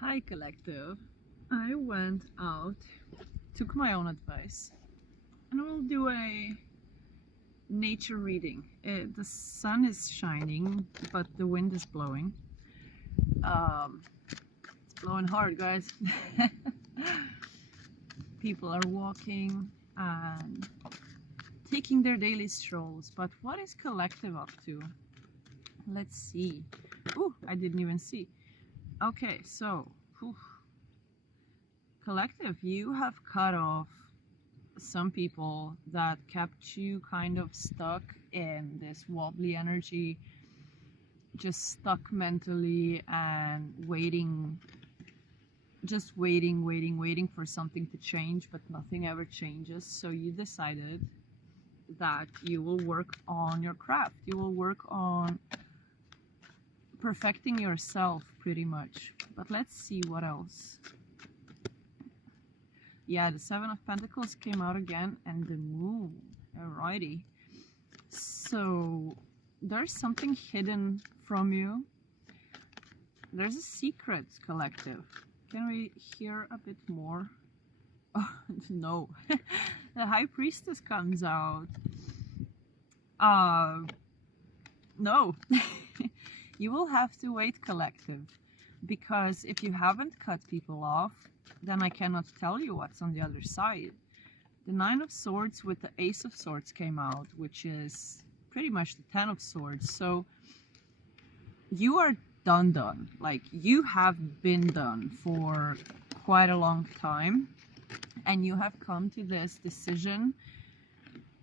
Hi collective. I went out, took my own advice, and we'll do a nature reading. The sun is shining, but the wind is blowing. It's blowing hard, guys. People are walking and taking their daily strolls, but what is collective up to? Let's see. Ooh, I didn't even see. Okay, so collective, you have cut off some people that kept you kind of stuck in this wobbly energy, just stuck mentally and waiting, just waiting for something to change, but nothing ever changes. So you decided that you will work on your craft, you will work on perfecting yourself pretty much. But let's see what else. Yeah, the Seven of Pentacles came out again, and the Moon. Alrighty. So there's something hidden from you. There's a secret, collective. Can we hear a bit more? Oh, no. The High Priestess comes out. No. You will have to wait, collective. Because if you haven't cut people off, then I cannot tell you what's on the other side. The Nine of Swords with the Ace of Swords came out, which is pretty much the Ten of Swords. So you are done. Like, you have been done for quite a long time, and you have come to this decision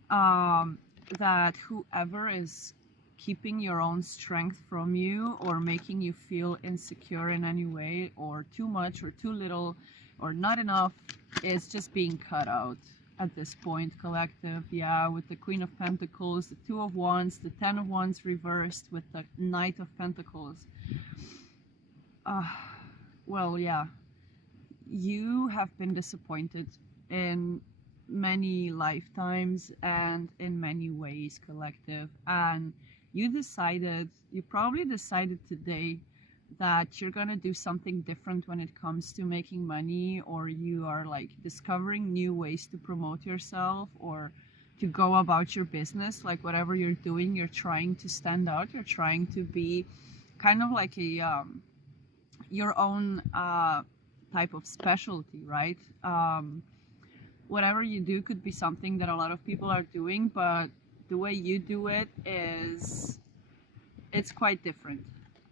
that whoever is keeping your own strength from you or making you feel insecure in any way, or too much or too little or not enough, is just being cut out at this point, collective. Yeah, with the Queen of Pentacles, the Two of Wands, the Ten of Wands reversed with the Knight of Pentacles. Well, yeah, you have been disappointed in many lifetimes and in many ways, collective, and you probably decided today that you're gonna do something different when it comes to making money, or you are like discovering new ways to promote yourself or to go about your business. Like, whatever you're doing, you're trying to stand out, you're trying to be kind of like a your own type of specialty, right? Whatever you do could be something that a lot of people are doing, but the way you do it it's quite different,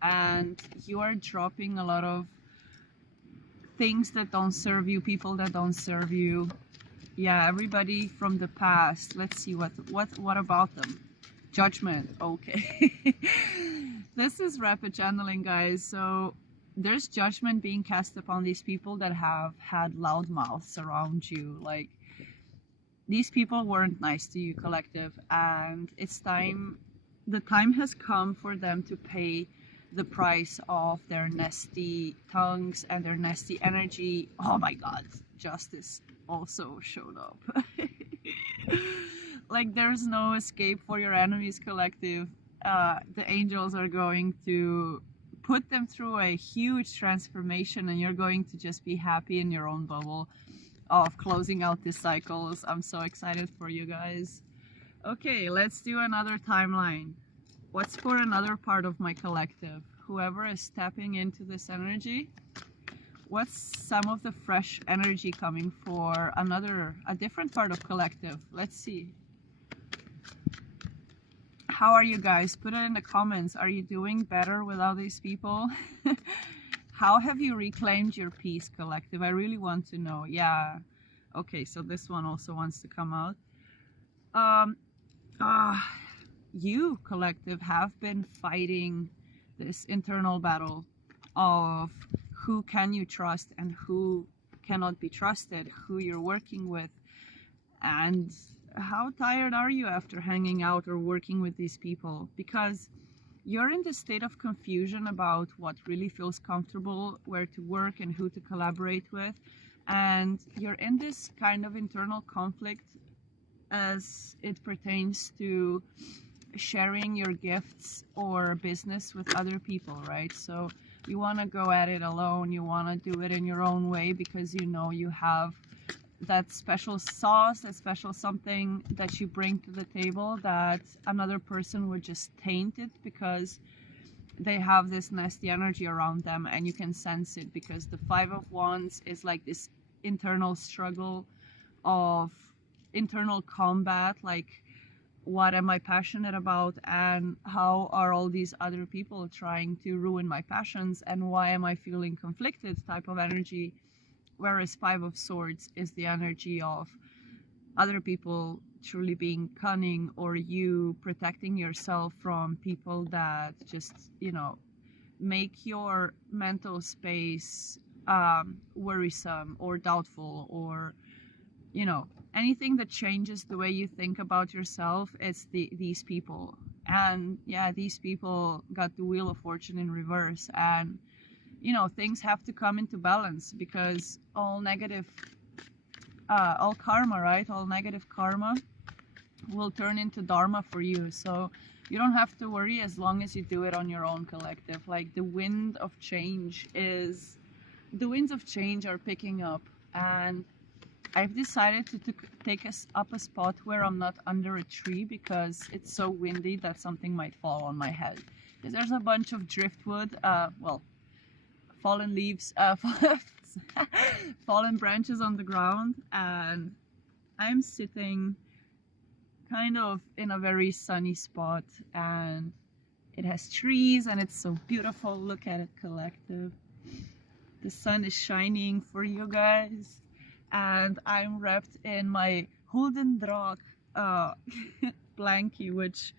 and you are dropping a lot of things that don't serve you, people that don't serve you. Yeah, everybody from the past. Let's see what about them. Judgment. Okay. This is rapid channeling, guys. So there's judgment being cast upon these people that have had loud mouths around you. Like, these people weren't nice to you, collective, and it's time. The time has come for them to pay the price of their nasty tongues and their nasty energy. Oh my God, justice also showed up. Like, there's no escape for your enemies, collective. The angels are going to put them through a huge transformation, and you're going to just be happy in your own bubble of closing out these cycles. I'm so excited for you guys. Okay, let's do another timeline. What's for another part of my collective? Whoever is tapping into this energy, what's some of the fresh energy coming for a different part of collective? Let's see. How are you guys? Put it in the comments. Are you doing better without these people? How have you reclaimed your peace, collective? I really want to know. Yeah. Okay, so this one also wants to come out. You, collective, have been fighting this internal battle of who can you trust and who cannot be trusted, who you're working with. And how tired are you after hanging out or working with these people? Because you're in the state of confusion about what really feels comfortable, where to work and who to collaborate with. And you're in this kind of internal conflict as it pertains to sharing your gifts or business with other people, right? So You want to go at it alone. You want to do it in your own way because you know you have that special sauce, that special something that you bring to the table that another person would just taint it because they have this nasty energy around them, and you can sense it because the Five of Wands is like this internal struggle of internal combat, like what am I passionate about and how are all these other people trying to ruin my passions and why am I feeling conflicted type of energy. Whereas Five of Swords is the energy of other people truly being cunning, or you protecting yourself from people that just, you know, make your mental space worrisome or doubtful, or, you know, anything that changes the way you think about yourself. It's these people. And yeah, these people got the Wheel of Fortune in reverse, and you know, things have to come into balance because all negative, all karma, right? All negative karma will turn into dharma for you. So you don't have to worry as long as you do it on your own, collective. Like the winds of change are picking up, and I've decided to take us up a spot where I'm not under a tree because it's so windy that something might fall on my head. Because there's a bunch of driftwood, well, fallen leaves, fallen branches on the ground, and I'm sitting kind of in a very sunny spot, and it has trees and it's so beautiful. Look at it, collective. The sun is shining for you guys, and I'm wrapped in my Holdendrak blankie, which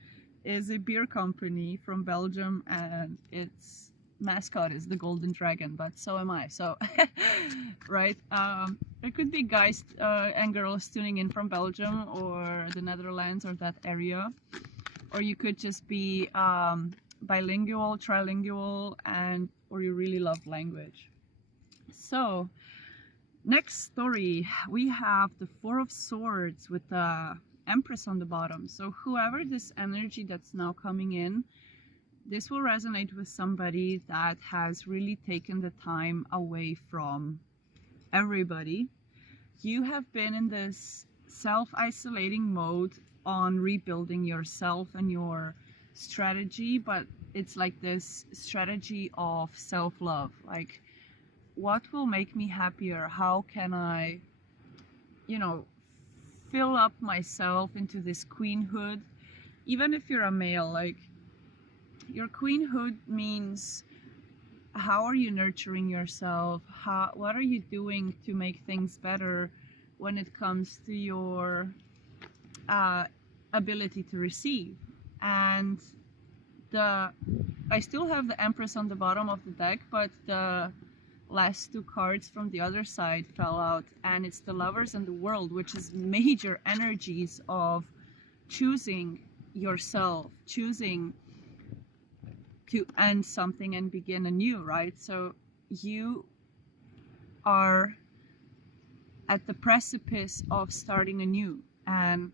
is a beer company from Belgium, and its mascot is the golden dragon, but so am I. So right, there could be guys and girls tuning in from Belgium or the Netherlands or that area, or you could just be bilingual, trilingual, and or you really love language. So next story, we have the Four of Swords with the Empress on the bottom. So whoever this energy that's now coming in, this will resonate with somebody that has really taken the time away from everybody. You have been in this self-isolating mode on rebuilding yourself and your strategy, but it's like this strategy of self-love. Like, what will make me happier? How can I, you know, fill up myself into this queenhood? Even if you're a male, like, your queenhood means how are you nurturing yourself? What are you doing to make things better when it comes to your ability to receive? And I still have the Empress on the bottom of the deck, but the last two cards from the other side fell out, and it's the Lovers and the World, which is major energies of choosing yourself, choosing to end something and begin anew, right? So you are at the precipice of starting anew, and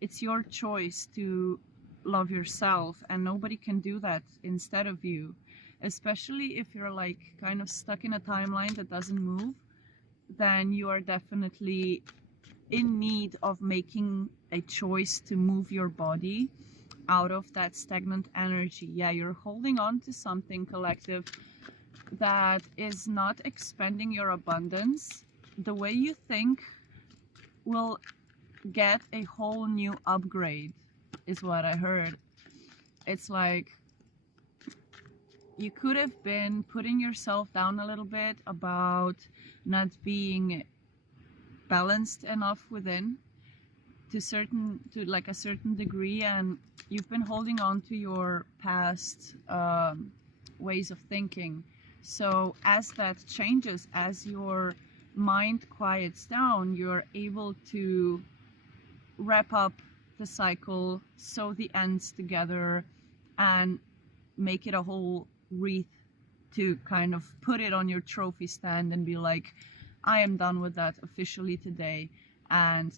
it's your choice to love yourself, and nobody can do that instead of you. Especially if you're like kind of stuck in a timeline that doesn't move, then you are definitely in need of making a choice to move your body out of that stagnant energy. Yeah, you're holding on to something, collective, that is not expanding your abundance. The way you think will get a whole new upgrade, is what I heard. It's like you could have been putting yourself down a little bit about not being balanced enough within to like a certain degree, and you've been holding on to your past ways of thinking. So as that changes, as your mind quiets down, you're able to wrap up the cycle, sew the ends together, and make it a whole wreath to kind of put it on your trophy stand and be like, I am done with that officially today, and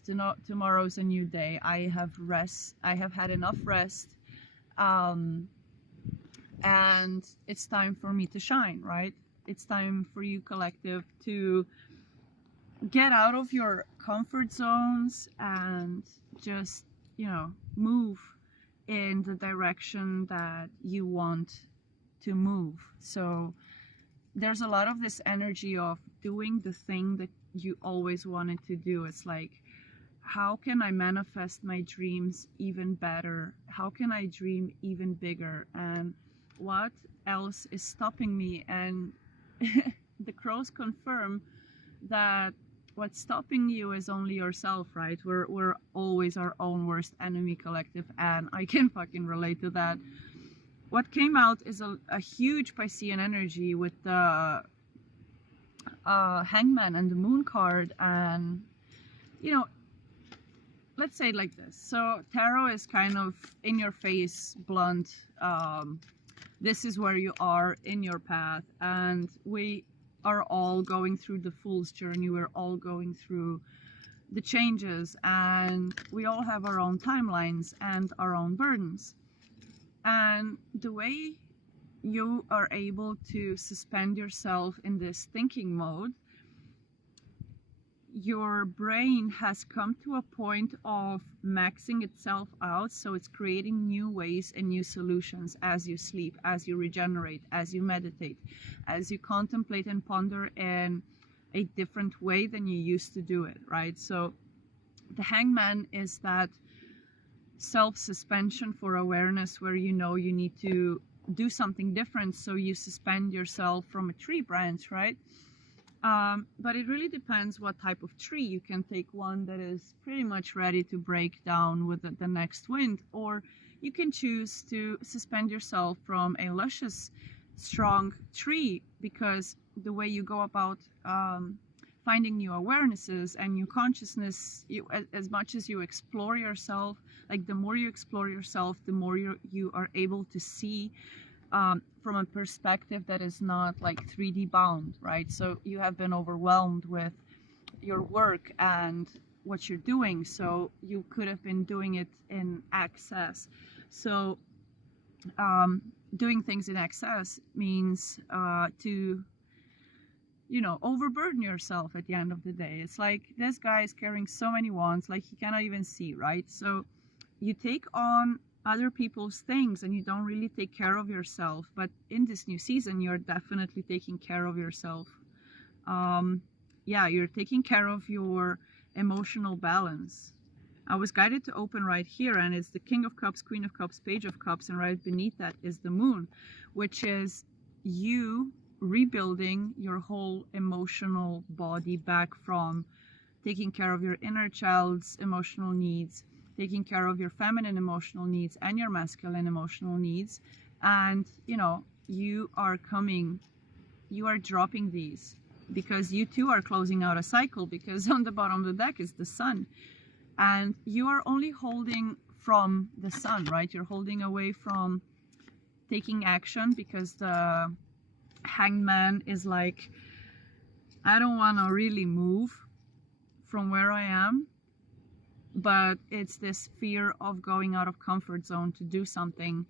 tomorrow's a new day. I have had enough rest, and it's time for me to shine, right? It's time for you, collective, to get out of your comfort zones and just, you know, move in the direction that you want to move. So there's a lot of this energy of doing the thing that you always wanted to do. It's like, how can I manifest my dreams even better? How can I dream even bigger? And what else is stopping me? And the crows confirm that what's stopping you is only yourself, right? We're always our own worst enemy, collective, and I can fucking relate to that. What came out is a huge Piscean energy with the Hangman and the Moon card. And, you know, let's say it like this. So tarot is kind of in your face, blunt. This is where you are in your path, and we are all going through the fool's journey. We're all going through the changes, and we all have our own timelines and our own burdens. And the way you are able to suspend yourself in this thinking mode, your brain has come to a point of maxing itself out, so it's creating new ways and new solutions as you sleep, as you regenerate, as you meditate, as you contemplate and ponder in a different way than you used to do it, right? So the Hangman is that self-suspension for awareness, where you know you need to do something different, so you suspend yourself from a tree branch, right? But it really depends what type of tree. You can take one that is pretty much ready to break down with the next wind, or you can choose to suspend yourself from a luscious, strong tree, because the way you go about finding new awarenesses and new consciousness, as much as you explore yourself, like the more you explore yourself, the more you are able to see from a perspective that is not like 3D bound, right? So you have been overwhelmed with your work and what you're doing, so you could have been doing it in excess. So doing things in excess means to, you know, overburden yourself at the end of the day. It's like this guy is carrying so many wands, like he cannot even see, right? So you take on other people's things and you don't really take care of yourself. But in this new season, you're definitely taking care of yourself. Yeah, you're taking care of your emotional balance. I was guided to open right here, and it's the King of Cups, Queen of Cups, Page of Cups, and right beneath that is the Moon, which is you rebuilding your whole emotional body back from taking care of your inner child's emotional needs, taking care of your feminine emotional needs and your masculine emotional needs. And, you know, you are dropping these, because you too are closing out a cycle, because on the bottom of the deck is the Sun. And you are only holding from the Sun, right? You're holding away from taking action, because the Hangman is like, I don't want to really move from where I am, but it's this fear of going out of comfort zone to do something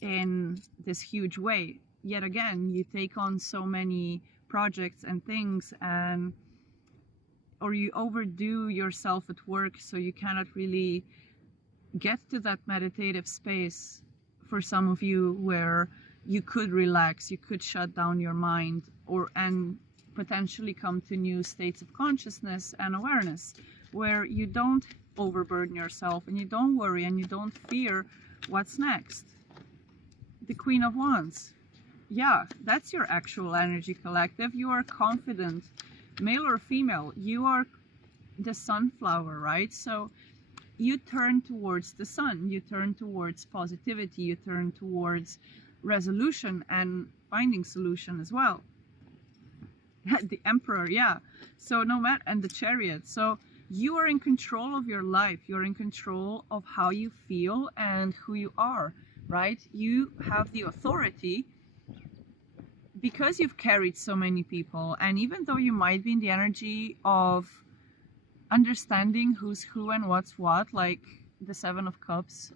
in this huge way. Yet again, you take on so many projects and things, and or you overdo yourself at work, so you cannot really get to that meditative space for some of you where you could relax, you could shut down your mind, and potentially come to new states of consciousness and awareness, where you don't overburden yourself and you don't worry and you don't fear what's next. The Queen of Wands. Yeah, that's your actual energy, collective. You are confident, male or female. You are the sunflower, right? So you turn towards the sun, you turn towards positivity, you turn towards resolution and finding solution as well. The Emperor, yeah. So no matter, and the Chariot. So you are in control of your life. You're in control of how you feel and who you are, right? You have the authority, because you've carried so many people. And even though you might be in the energy of understanding who's who and what's what, like the Seven of Cups,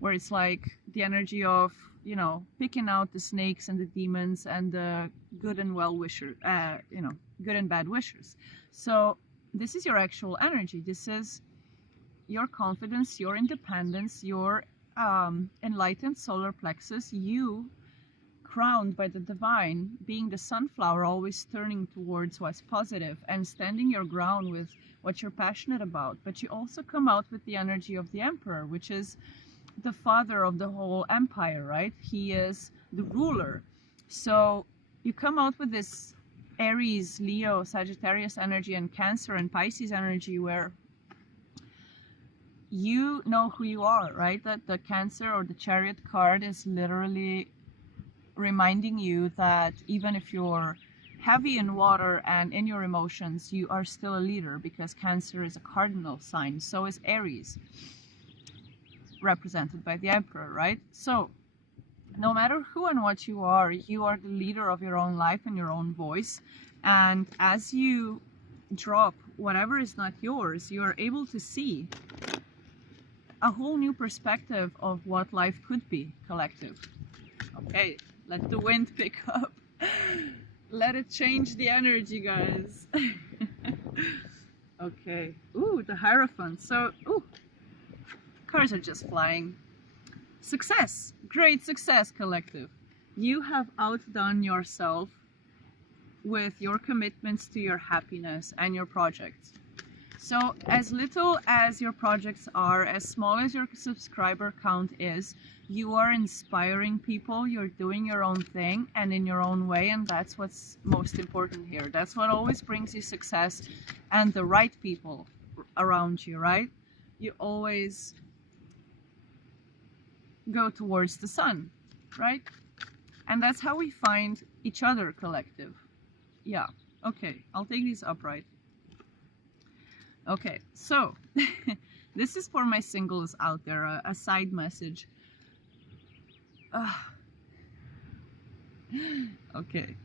where it's like the energy of, you know, picking out the snakes and the demons and the good and well wishers, you know, good and bad wishers. So this is your actual energy. This is your confidence, your independence, your enlightened solar plexus, you crowned by the divine, being the sunflower, always turning towards what's positive and standing your ground with what you're passionate about. But you also come out with the energy of the emperor, which is the father of the whole empire, right? He is the ruler. So you come out with this Aries, Leo, Sagittarius energy and Cancer and Pisces energy, where you know who you are, right? That the Cancer or the Chariot card is literally reminding you that even if you're heavy in water and in your emotions, you are still a leader, because Cancer is a cardinal sign. So is Aries, represented by the Emperor, right? So no matter who and what you are the leader of your own life and your own voice. And as you drop whatever is not yours, you are able to see a whole new perspective of what life could be, collective. Okay, let the wind pick up. Let it change the energy, guys. Okay. Ooh, the Hierophant. So, ooh, cards are just flying. Success. Great success, collective. You have outdone yourself with your commitments to your happiness and your projects. So as little as your projects are, as small as your subscriber count is, you are inspiring people, you're doing your own thing and in your own way, and that's what's most important here. That's what always brings you success and the right people around you, right? You always go towards the sun, right? And that's how we find each other, collective. Yeah, okay, I'll take these upright. Okay, so this is for my singles out there, a side message. Okay,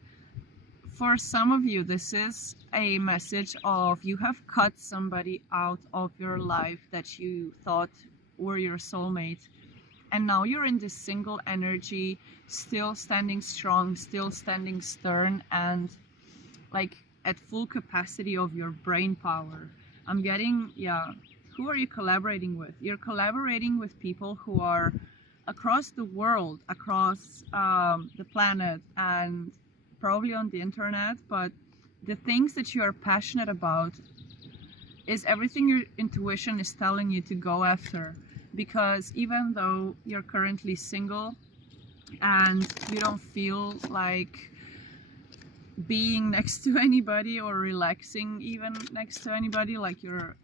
for some of you, this is a message of you have cut somebody out of your life that you thought were your soulmate, and now you're in this single energy, still standing strong, still standing stern, and like at full capacity of your brain power. I'm getting, yeah, who are you collaborating with? You're collaborating with people who are across the world, across the planet, and probably on the internet, but the things that you are passionate about is everything your intuition is telling you to go after. Because even though you're currently single and you don't feel like being next to anybody or relaxing even next to anybody, like your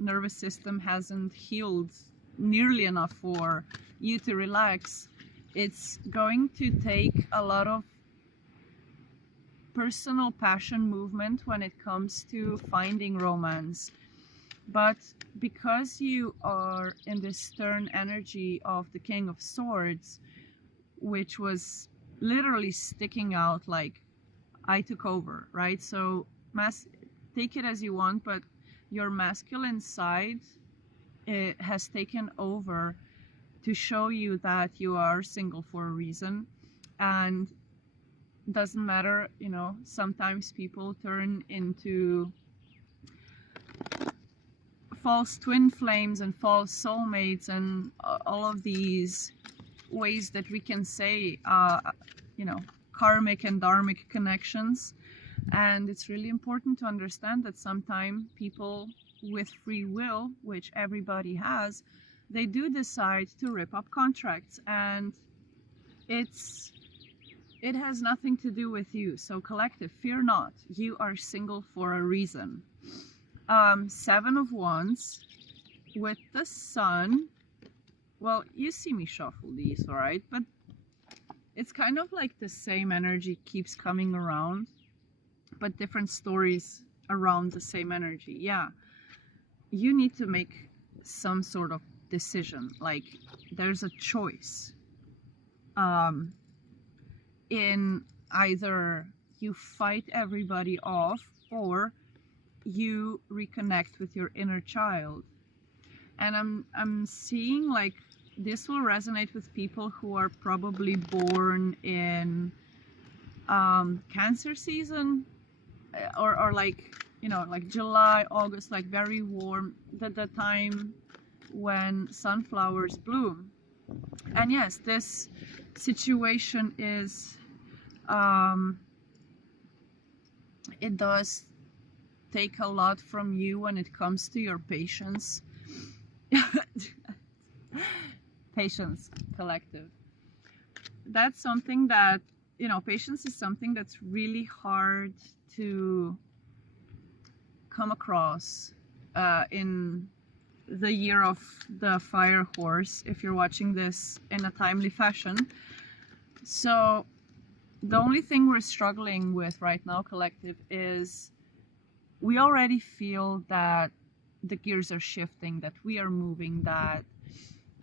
nervous system hasn't healed nearly enough for you to relax, it's going to take a lot of personal passion movement when it comes to finding romance. But because you are in this stern energy of the King of Swords, which was literally sticking out like I took over, right? So take it as you want, but your masculine side, it has taken over to show you that you are single for a reason. And doesn't matter, you know, sometimes people turn into false twin flames and false soulmates and all of these ways that we can say, you know, karmic and dharmic connections. And it's really important to understand that sometimes people with free will, which everybody has, they do decide to rip up contracts, and it has nothing to do with you. So collective, fear not, you are single for a reason. Seven of Wands with the Sun. Well, you see me shuffle these, all right? But it's kind of like the same energy keeps coming around, but different stories around the same energy. Yeah, you need to make some sort of decision. Like, there's a choice. In either you fight everybody off or you reconnect with your inner child. And I'm seeing like this will resonate with people who are probably born in Cancer season, or like, you know, like July, August, like very warm, the time when sunflowers bloom. And yes, this situation is, it does take a lot from you when it comes to your patience. Patience collective. That's something that, you know, patience is something that's really hard to come across in the year of the fire horse, if you're watching this in a timely fashion. So the only thing we're struggling with right now, collective, is we already feel that the gears are shifting, that we are moving, that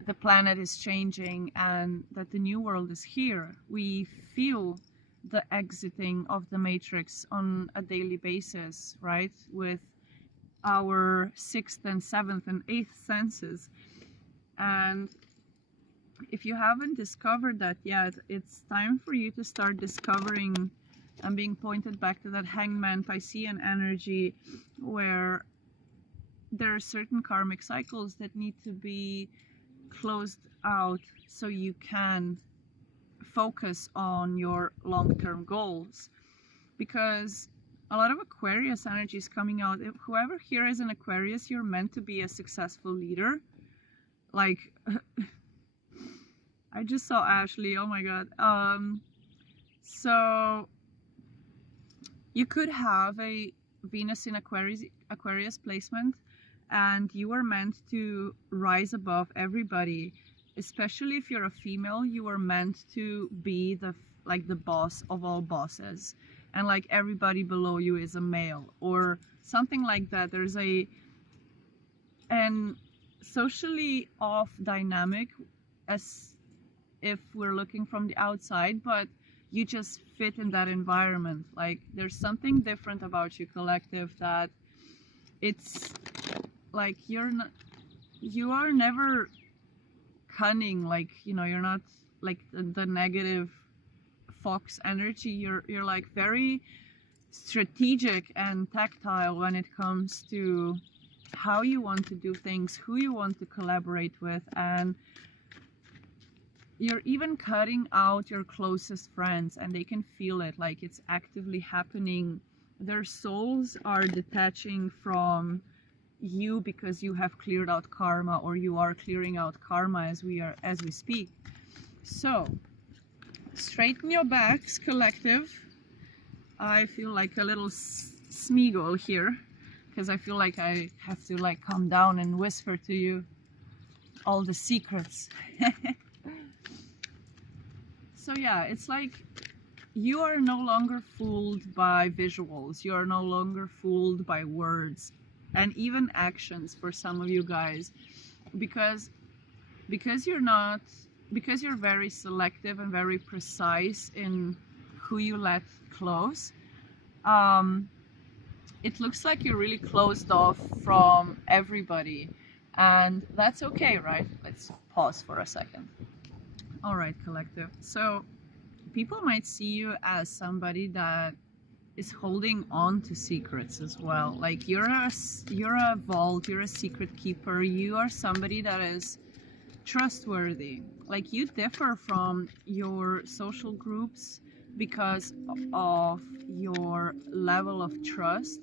the planet is changing, and that the new world is here. We feel the exiting of the matrix on a daily basis, right? With our 6th and 7th and 8th senses. And if you haven't discovered that yet, it's time for you to start discovering and being pointed back to that Hangman Piscean energy, where there are certain karmic cycles that need to be closed out so you can focus on your long-term goals. Because a lot of Aquarius energy is coming out. If whoever here is an Aquarius, you're meant to be a successful leader. Like, I just saw Ashley, oh my god. So you could have a Venus in Aquarius placement, and you are meant to rise above everybody. Especially if you're a female, you are meant to be the boss of all bosses, and like everybody below you is a male or something like that. There's an socially off dynamic, as if we're looking from the outside, but you just fit in that environment. Like, there's something different about you, collective, that it's like you are never cunning, like, you know, you're not like the negative fox energy. You're like very strategic and tactile when it comes to how you want to do things, who you want to collaborate with, and you're even cutting out your closest friends, and they can feel it, like it's actively happening. Their souls are detaching from you because you have cleared out karma, or you are clearing out karma as we speak. So straighten your backs, collective. I feel like a little Smeagol here, because I feel like I have to like calm down and whisper to you all the secrets. So yeah, it's like you are no longer fooled by visuals. You are no longer fooled by words and even actions for some of you guys, because you're very selective and very precise in who you let close. It looks like you're really closed off from everybody, and that's okay, right? Let's pause for a second. All right, collective. So people might see you as somebody that is holding on to secrets as well. Like you're a vault, you're a secret keeper. You are somebody that is trustworthy. Like you differ from your social groups because of your level of trust.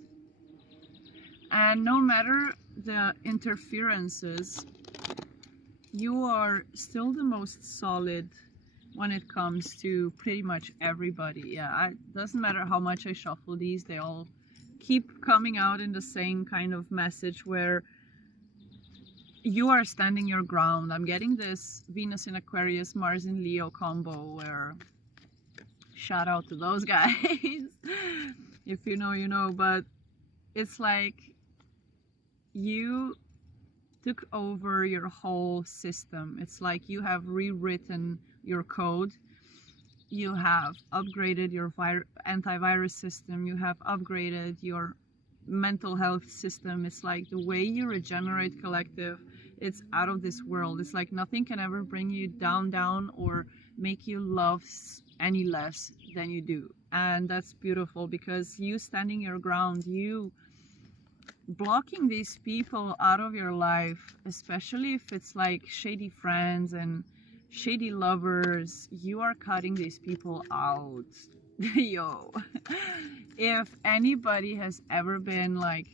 And no matter the interferences, you are still the most solid when it comes to pretty much everybody. Yeah, it doesn't matter how much I shuffle these, they all keep coming out in the same kind of message where you are standing your ground. I'm getting this Venus in Aquarius, Mars in Leo combo, where shout out to those guys. If you know, you know. But it's like you took over your whole system. It's like you have rewritten your code. You have upgraded your antivirus system. You have upgraded your mental health system. It's like the way you regenerate, collective, it's out of this world. It's like nothing can ever bring you down or make you love any less than you do. And that's beautiful, because you standing your ground, you blocking these people out of your life, especially if it's like shady friends and shady lovers, you are cutting these people out. Yo, if anybody has ever been like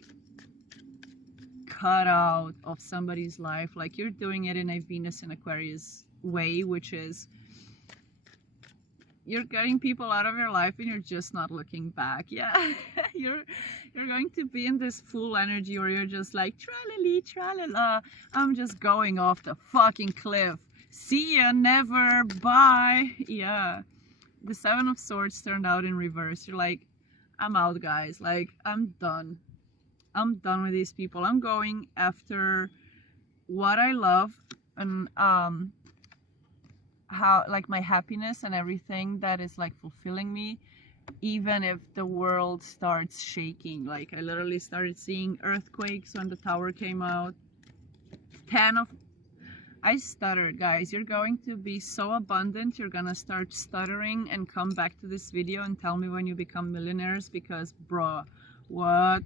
cut out of somebody's life, like you're doing it in a Venus and Aquarius way, which is you're cutting people out of your life and you're just not looking back. Yeah, you're going to be in this full energy where you're just like tra-la-lee, tra-la-la, I'm just going off the fucking cliff, see ya, never, bye. Yeah, the Seven of Swords turned out in reverse. You're like, I'm out, guys, like I'm done with these people. I'm going after what I love, and how, like, my happiness and everything that is like fulfilling me, even if the world starts shaking. Like, I literally started seeing earthquakes when the tower came out. I stuttered, guys. You're going to be so abundant, you're gonna start stuttering and come back to this video and tell me when you become millionaires, because bruh, what?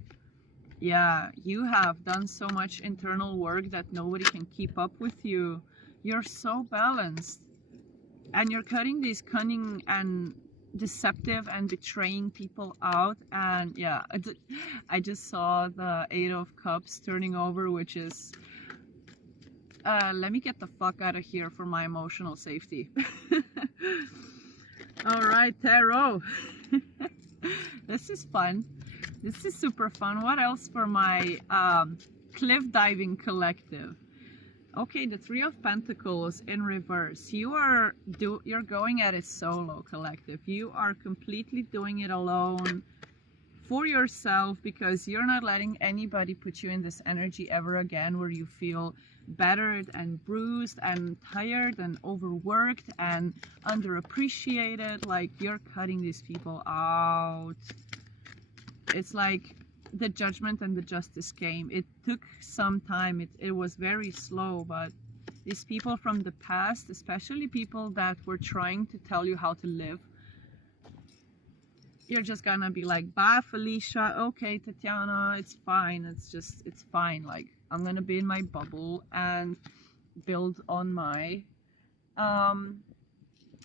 Yeah, you have done so much internal work that nobody can keep up with you. You're so balanced. And you're cutting these cunning and deceptive and betraying people out. And yeah, I just saw the Eight of Cups turning over, which is, let me get the fuck out of here for my emotional safety. All right, tarot. This is fun. This is super fun. What else for my cliff diving collective? Okay, the Three of Pentacles in reverse. You're going at it solo, collective. You are completely doing it alone for yourself, because you're not letting anybody put you in this energy ever again where you feel battered and bruised and tired and overworked and underappreciated. Like, you're cutting these people out. It's like the judgment and the justice came. It took some time. It was very slow, but these people from the past, especially people that were trying to tell you how to live, you're just gonna be like, bye Felicia, okay Tatiana, it's fine, it's fine. Like, I'm gonna be in my bubble and build on my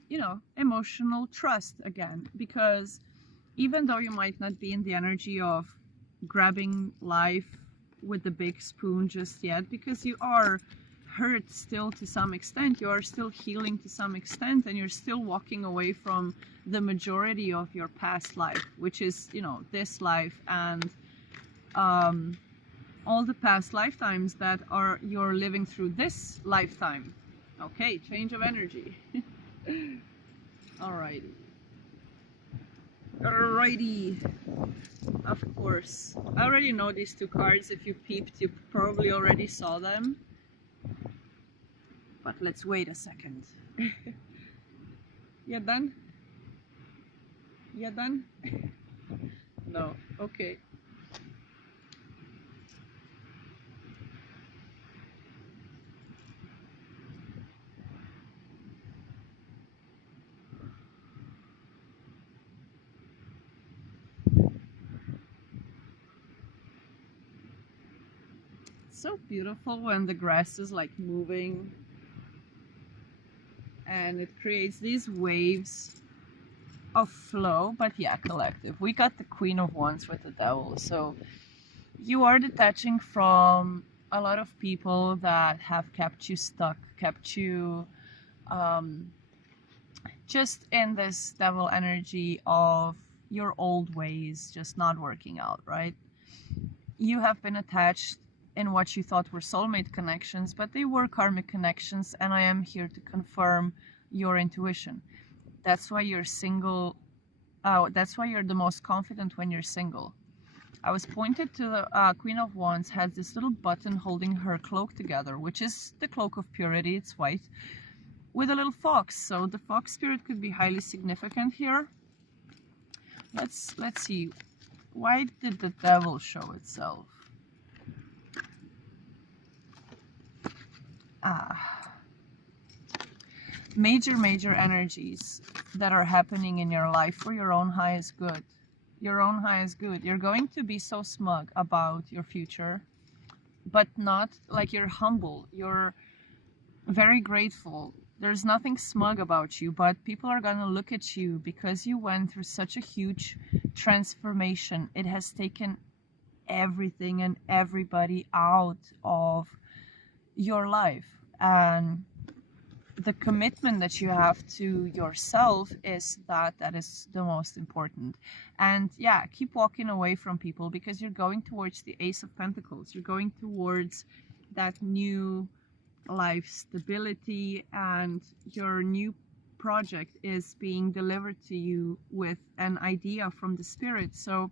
you know, emotional trust again, because even though you might not be in the energy of grabbing life with the big spoon just yet, because you are hurt still to some extent, you are still healing to some extent, and you're still walking away from the majority of your past life, which is, you know, this life and all the past lifetimes that are you're living through this lifetime. Okay, change of energy. Alrighty. Alrighty, of course. I already know these two cards. If you peeped, you probably already saw them. But let's wait a second. You done? You done? No, okay. So beautiful when the grass is like moving and it creates these waves of flow. But yeah, collective, we got the Queen of Wands with the Devil, so you are detaching from a lot of people that have kept you stuck, kept you just in this devil energy of your old ways just not working out, right? You have been attached in what you thought were soulmate connections, but they were karmic connections, and I am here to confirm your intuition. That's why you're single. That's why you're the most confident when you're single. I was pointed to the Queen of Wands has this little button holding her cloak together, which is the cloak of purity. It's white with a little fox, so the fox spirit could be highly significant here. Let's see. Why did the Devil show itself? major energies that are happening in your life for your own highest good. Your own highest good. You're going to be so smug about your future, but not like you're humble. You're very grateful. There's nothing smug about you, but people are gonna look at you because you went through such a huge transformation. It has taken everything and everybody out of your life, and the commitment that you have to yourself is that is the most important. And yeah, keep walking away from people, because you're going towards the Ace of Pentacles. You're going towards that new life stability, and your new project is being delivered to you with an idea from the spirit. So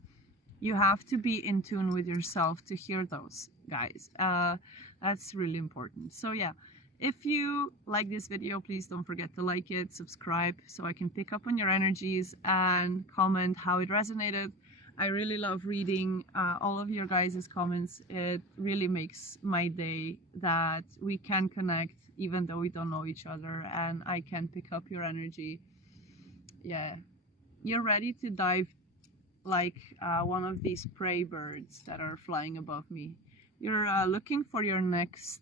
you have to be in tune with yourself to hear those, guys. That's really important. So yeah, if you like this video, please don't forget to like it, subscribe, so I can pick up on your energies, and comment how it resonated. I really love reading all of your guys' comments. It really makes my day that we can connect even though we don't know each other, and I can pick up your energy. Yeah, you're ready to dive like one of these prey birds that are flying above me. You're looking for your next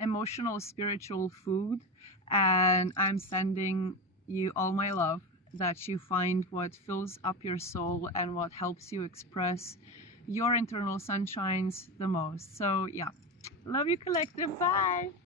emotional, spiritual food, and I'm sending you all my love, that you find what fills up your soul and what helps you express your internal sunshines the most. So yeah, love you, collective. Bye.